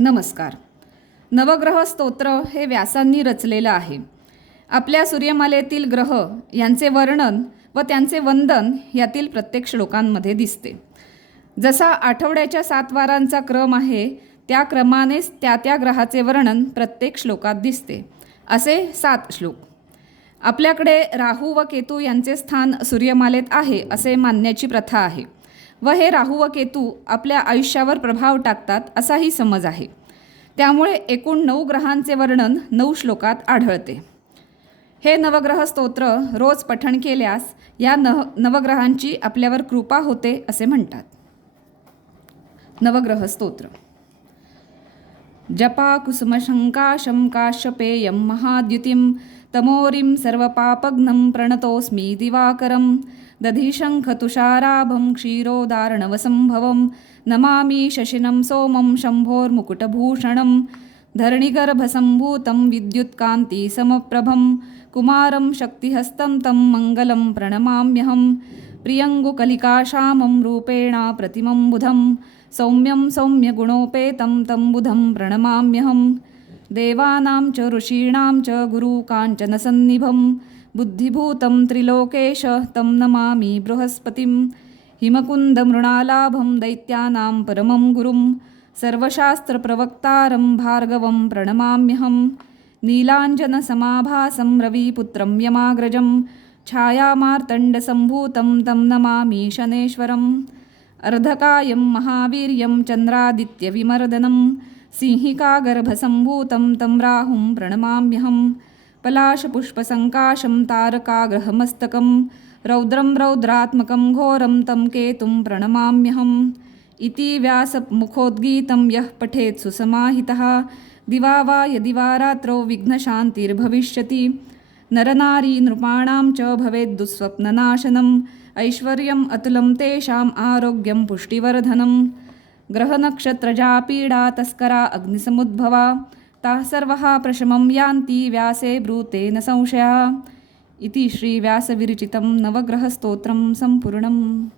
नमस्कार. नवग्रह स्तोत्र हे व्यासांनी रचलेलं आहे. आपल्या सूर्यमालेतील ग्रह यांचे वर्णन व त्यांचे वंदन यातील प्रत्येक श्लोकांमध्ये दिसते. जसा आठवड्याच्या सात वारांचा क्रम आहे त्या क्रमानेच त्या त्या ग्रहाचे वर्णन प्रत्येक श्लोकात दिसते. असे सात श्लोक. आपल्याकडे राहू व केतू यांचे स्थान सूर्यमालेत आहे असे मानण्याची प्रथा आहे. व हे राहू व केतू आपल्या आयुष्यावर प्रभाव टाकतात असाही समज आहे. त्यामुळे एकूण नऊ ग्रहांचे वर्णन नऊ श्लोकात आढळते. हे नवग्रह स्तोत्र रोज पठण केल्यास या नह नवग्रहांची आपल्यावर कृपा होते असे म्हणतात. नवग्रह स्तोत्र. जपा कुसुमशङ्काशं काश्यपेयं महाद्युतिं तमोरिं सर्वपापघ्नं प्रणतोऽस्मि दिवाकरं। दधिशङ्खतुषाराभं क्षीरोदार्णवसम्भवं। नमामि शशिनं सोमं शम्भोर्मुकुटभूषणं। धरणिगर्भसम्भूतं विद्युत्कान्तिसमप्रभं कुमारं शक्तिहस्तं तं मङ्गलं प्रणमाम्यहं। प्रियङ्गुकलिकाश्यामं रूपेण प्रतिमं बुधं। सौम्यं सौम्यगुणोपेतं तं बुधं प्रणमाम्यहं देवानां च ऋषीणां च गुरुकाञ्चनसन्निभं बुद्धिभूतं त्रिलोकेश तं नमामि बृहस्पतिं हिमकुन्दमृणालाभं दैत्यानां परमं गुरुं सर्वशास्त्रप्रवक्तारं भार्गवं प्रणमाम्यहं नीलाञ्जनसमाभासं रविपुत्रं यमाग्रजं छायामार्तण्डसम्भूतं तं नमामि शनेश्वरम्। अर्धकायं महावीर्यं चन्द्रादित्यविमर्दनं सिंहिकागर्भसम्भूतं तं राहुं प्रणमाम्यहं पलाशपुष्पसङ्काशं तारकाग्रहमस्तकं रौद्रं रौद्रात्मकं घोरं तं केतुं प्रणमाम्यहम् इति व्यासमुखोद्गीतं यः पठेत् सुसमाहितः दिवा वा यदि वा रात्रौ विघ्नशान्तिर्भविष्यति। नरनारी नृपाणां च भवेत् दुःस्वप्ननाशनम् ऐश्वर्यम् अतुलं तेषाम् आरोग्यं पुष्टिवर्धनम्। ग्रहनक्षत्रजापीडा तस्करा अग्निसमुद्भवा। ताः सर्वः प्रशमं यान्ति व्यासे ब्रूते न संशयः। इति श्रीव्यासविरचितं नवग्रहस्तोत्रं सम्पूर्णम्।